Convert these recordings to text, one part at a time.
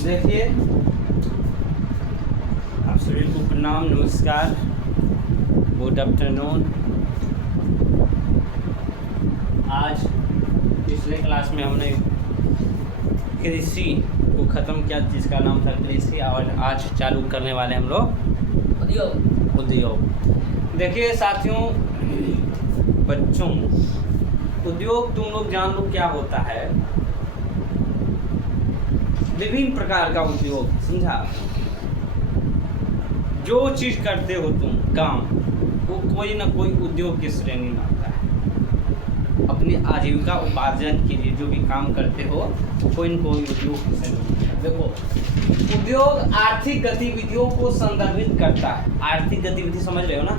देखिए, आप सभी को प्रणाम, नमस्कार, गुड आफ्टरनून। आज पिछले क्लास में हमने कृषि को ख़त्म किया, जिसका नाम था कृषि, और आज चालू करने वाले हम लोग उद्योग। देखिए साथियों, बच्चों, उद्योग तुम लोग जान लो क्या होता है। विभिन्न प्रकार का उद्योग, समझा। जो चीज करते हो तुम काम, वो कोई ना कोई उद्योग की श्रेणी में आता है। अपनी आजीविका उपार्जन के लिए जो भी काम करते हो, कोई न कोई उद्योग की श्रेणी में। देखो, उद्योग आर्थिक गतिविधियों को संदर्भित करता है। आर्थिक गतिविधि समझ रहे हो ना,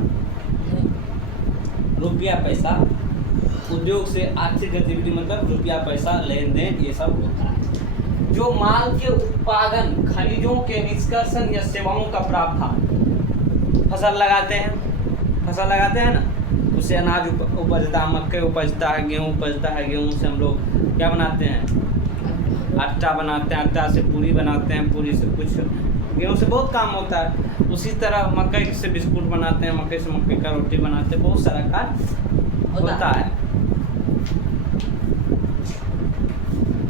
रुपया पैसा। उद्योग से आर्थिक गतिविधि मतलब रुपया पैसा, लेन देन, ये सब होता है। जो माल के उत्पादन, खनिजों के निष्कर्षण या सेवाओं का प्रावधान। फसल लगाते हैं ना, उससे अनाज उपजता है, मक्के उपजता है, गेहूँ उपजता है। गेहूँ से हम लोग क्या बनाते हैं? आटा बनाते हैं, आटा से पूरी बनाते हैं, पूरी से कुछ, गेहूँ से बहुत काम होता है। उसी तरह मकई से बिस्कुट बनाते हैं, मकई से मक्के का रोटी बनाते हैं, बहुत सारा काम होता है।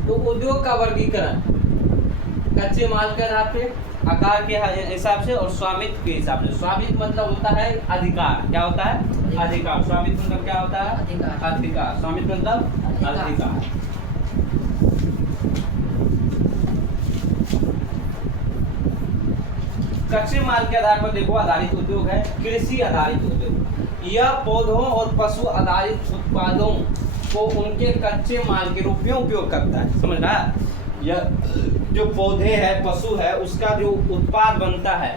तो उद्योग का वर्गीकरण कच्चे माल के आधार पे, आकार के हिसाब से और स्वामित्व के हिसाब से। स्वामित्व मतलब होता है अधिकार। क्या होता है? अधिकार। स्वामित्व मतलब क्या होता है? अधिकार। स्वामित्व मतलब अधिकार। कच्चे माल के आधार पर देखो, आधारित उद्योग है कृषि आधारित उद्योग। यह पौधों और पशु आधारित उत्पादों को उनके कच्चे माल के रूप में उपयोग करता है। समझ रहा है? यह जो पौधे है, पशु है, उसका जो उत्पाद बनता है,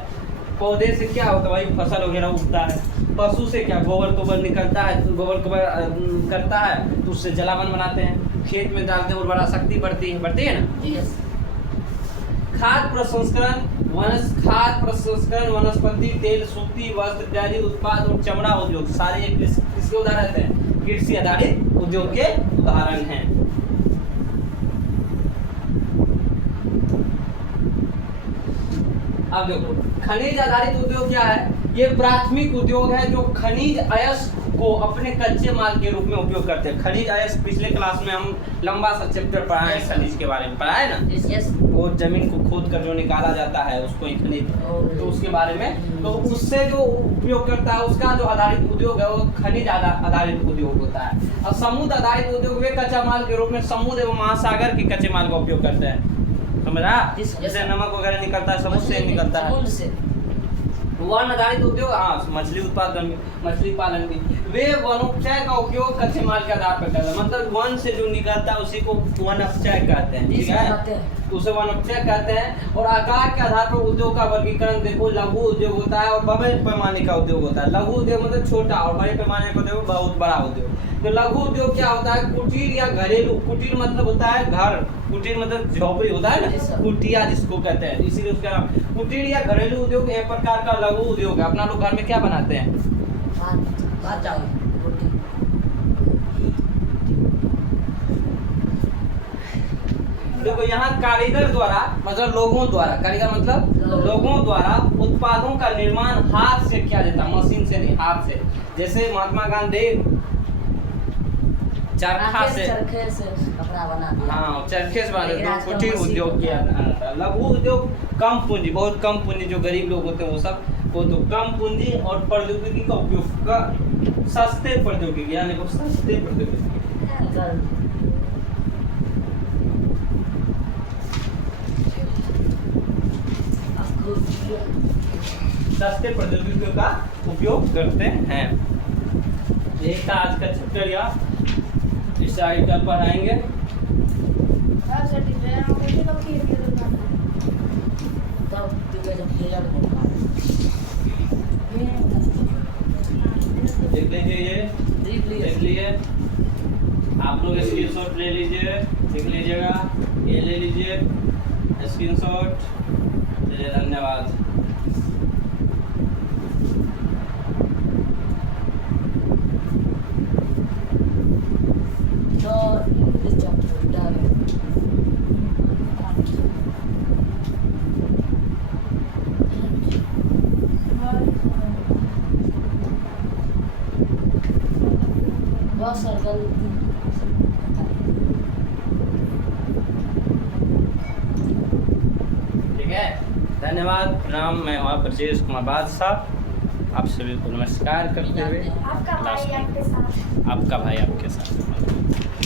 पौधे से क्या होता है भाई? फसल वगैरह उगता है। पशु से क्या? गोबर निकलता है, गोबर करता है, तो उससे जलावन बनाते हैं, खेत में डालते हैं, उर्वरा शक्ति बढ़ती है ना। खाद्य प्रसंस्करण, वनस्पति तेल, सूती वस्त्र, डेयरी उत्पाद और चमड़ा उद्योग, सारे किसके उदाहरण हैं? कृषि आधारित उद्योग के उदाहरण हैं। अब देखो, खनिज आधारित उद्योग क्या है? ये प्राथमिक उद्योग है जो खनिज अयस्क को अपने कच्चे माल के रूप में उपयोग करते हैं। खनिज अयस्क पिछले क्लास में हम लंबा सा चैप्टर पढ़ाए हैं, खनिज के बारे में पढ़ाए ना। वो जमीन को खोद कर जो निकाला जाता है, उसको ही खनिज, तो उसके बारे में, तो उससे जो उपयोग करता है, उसका जो आधारित उद्योग है वो खनिज आधारित उद्योग होता है। और समुद्र आधारित उद्योग वे कच्चा माल के रूप में समुद्र एवं महासागर के कच्चे माल का उपयोग करते हैं। समझ रहा? जैसे नमक वगैरह निकलता है, समुद्र से निकलता है। वन आधारित उद्योग, हाँ, मछली उत्पादन, मछली पालन भी। वे वनोपचार का उपयोग कच्चे माल के आधार पर करते हैं। मतलब वन से जो निकलता है उसी को वनोपचार कहते हैं, ठीक है? उसे वनोपचार कहते हैं। और आकार के आधार पर उद्योग का वर्गीकरण देखो, लघु उद्योग होता है और बड़े पैमाने का उद्योग होता है। लघु उद्योग मतलब छोटा, और बड़े पैमाने का उद्योग बहुत बड़ा उद्योग। तो लघु उद्योग क्या होता है? कुटीर या घरेलू। कुटीर मतलब होता है घर, कुटीर मतलब झोपड़ी होता है ना, कुटिया जिसको कहते हैं, इसीलिए उसका नाम कुटीर या घरेलू उद्योग एक प्रकार का लघु उद्योग है। अपना लोग घर में क्या बनाते हैं? देखो, यहाँ कारीगर द्वारा मतलब लोगों द्वारा, कारीगर मतलब लोगों द्वारा उत्पादों का निर्माण हाथ से किया जाता है, मशीन से नहीं, हाथ से। जैसे महात्मा गांधी चरखा से कपड़ा बनाते, हाँ, चरखे से बनाते हैं। कुटीर उद्योग किया जाता है। लघु उद्योग कम पूंजी, बहुत कम पूंजी, जो गरीब लोग होते हैं वो सब, वो तो कम पूंजी और प्रौद्योगिकी का उपयोग का, सस्ते प्रौद्योगिकी, यानी वो सस्ते प्रौद्योगिकी, सस्ते प्रौद्योगिकियों का उपयोग करते हैं। एक था आज का चैप्टर, या इस आइटम पर आएंगे। देख लीजिए, ये देख लीजिए, आप लोग स्क्रीनशॉट ले लीजिए, देख लीजिएगा, ये ले लीजिए स्क्रीनशॉट। चलिए, धन्यवाद। सर गलती। ठीक है, धन्यवाद, प्रणाम। मैं वहाँ ब्रजेश कुमार बादशाह आप सभी को नमस्कार करते हुए आपका क्लास भाई में आपके साथ आपका भाई आपके साथ।